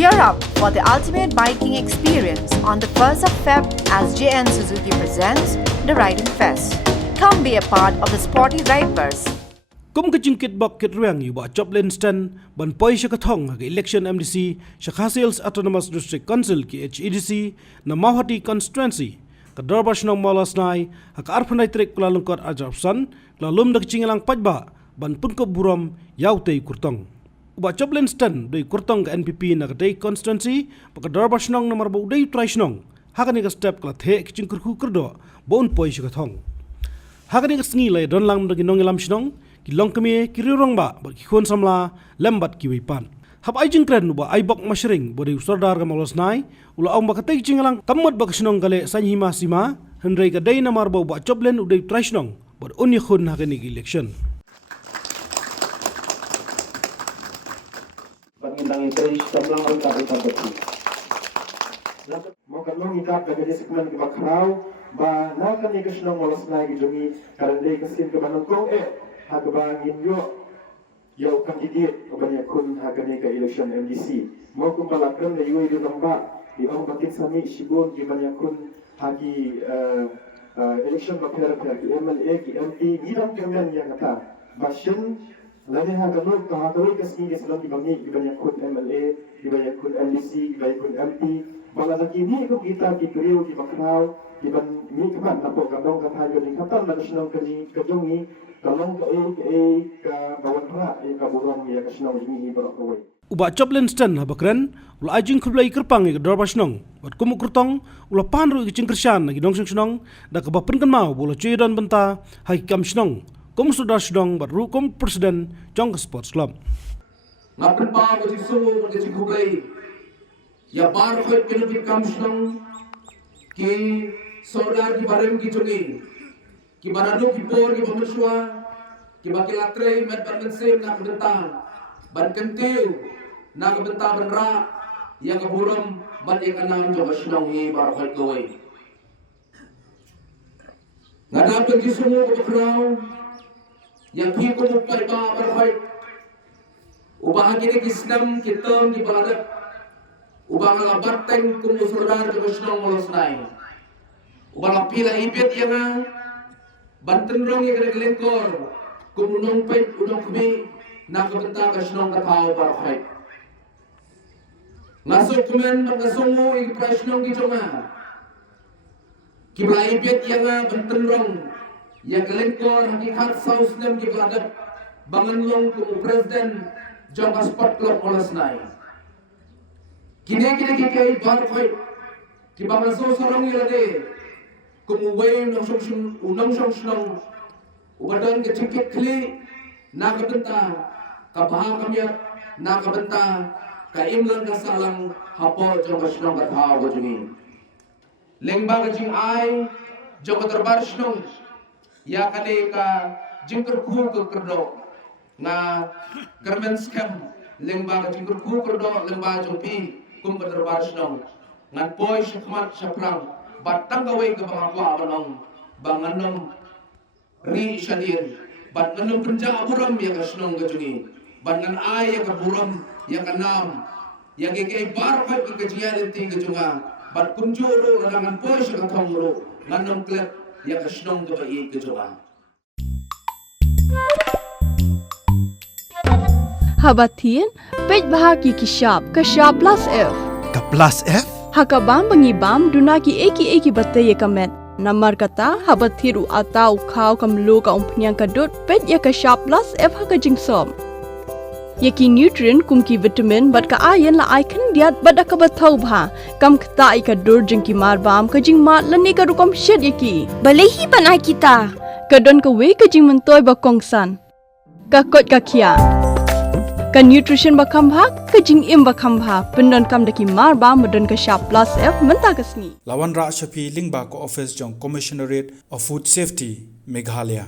Gear up for the ultimate biking experience on the 1st of Feb as JN Suzuki presents the Riding Fest. Come be a part of the sporty Rideverse. Kum kejingkit bak kit ruang yu ba Joplin Stand ban poi syakathong ke election MDC Shakha Autonomous District Council ki HEDC na Mawhati constituency ka Darbashnong Malas nai hak arphanai trek Kuala Lumpur Ajapsan la lum dak cingalang pajba ban pun ko buram yautei kurtong uba Joplin Stand dei kurtong ka NPP na ka dei constituency pa ka Darbashnong na marbo dei traishnong hakani ka step kala the ki cingkurku kerdo bon poi syakathong hakani ka sngi lai don lang dak nong lam shnong kilong kami kirirong ba khon samla lembat kiwipan hab ai jingkren ba ai bok mashring bodi sordar ga malos nai ula ong ba katai jingalang kamot ba kasnong kale sanhima sima hendrai ga dai namar ba Joplin udai trashnong bod onni khon ha kani election pagindang interest samlang ang tabi-tabi mo kanong ikap ga gadi sikman ga bakraw ba na kani kasnong malos nai gi jungi karandai kasin ga banong kong hagabangin yo kandidat banyak kun hagani ka election MDC mo kung palakram na yuwi ng ba di ang bakit sami sibon di banyak kun hagi election makera ki MLA ki MP nidang kangan yang kata basyon lani hagano ka hagawai kasi salon di banyak kun MLA di banyak kun MDC di banyak kun MP bala lagi ni ko kita di period di makraw di ban mi kaman na po kadong katayo ni katan na national kajongi kalong ka bawan pra ka burong ya kasnong ini barok kawai uba Joplin Stand habakren ula ajing khublai kerpang ga Darbashnong bat kumuk kurtong ula panru gi cingkershan gi dongseng snong da ka bapen kan mau bola cuidan benta hai kam snong kum sudar snong bat ru kum presiden jong sports club ngapen pa ko jisu ko jing khublai ya bar khoi ki kam snong ki sordar di bareng ki chungi ki barado ki por ki bamerswa ki bakilatre met barmensem na kebenta ban kentiu na kebenta benra yang keburam ban ikanam jo kasnong hi barakal gawai ngadap ki sungu ko bakraw yang ki ko mupai ba barakal ubah kini kisnam kitam di baladap ubah ngalabat teng kum sordar jo kasnong molosnai ubah lapila ibet yang banten rong yang kena gelengkor kumunong pet unong kami nak kebenta kasnong katao parhay ngasok kumen magkasungo ing presnong gijoma kiblai pet yang banten rong yang gelengkor hakikat saus nem gibladap bangan long kumu presiden jong sport club molasnai kini kikai parhay kibangan so sorong ilade kumuway unang song ubadan ke cingkit kli na kabenta kabaha kamyat na kabenta ka imlang kasalang hapo jong kasnong kathaw ko jungin lengba ka jing ay jong katarbar snong ya kane ka jingker khu ka kerdo nga kermen scam lengba ka jingker khu kerdo lengba jong pi kum katarbar snong ngan poy syakmat syaprang batang gawai ke bangakwa abanong banganom ri shadir banganom penja buram ya kasnong gajungi bangan ay ya kaburam ya kanam ya gege bar phai ke kajian ti gajunga bat kunjuro rangan poy sa kathongro nganom klep ya kasnong gabai gajunga Habatin pej bahagi kishap kashap plus F Ka plus F Hakabam bangibam dunaki eki batay kamet namar kata habathiru atau khaw kamlu ka umpnyang kadut pet ya ka sharp plus F haka jingsom yaki nutrient kumki vitamin bat ka ayan la icon diat bada ka bathau bha kam kta ka dur jingki mar bam ka jing mat lani ka rukom shed yaki balehi banai kita kadon ka we ka jing mentoy ba kongsan ka kot ka kia ka nutrition bakam bha ka jing im bakam bha pendon kam daki mar ba modon ka sharp plus F menta kasni Lawan Ra Shafi Lingba ko office jong Commissionerate of Food Safety Meghalaya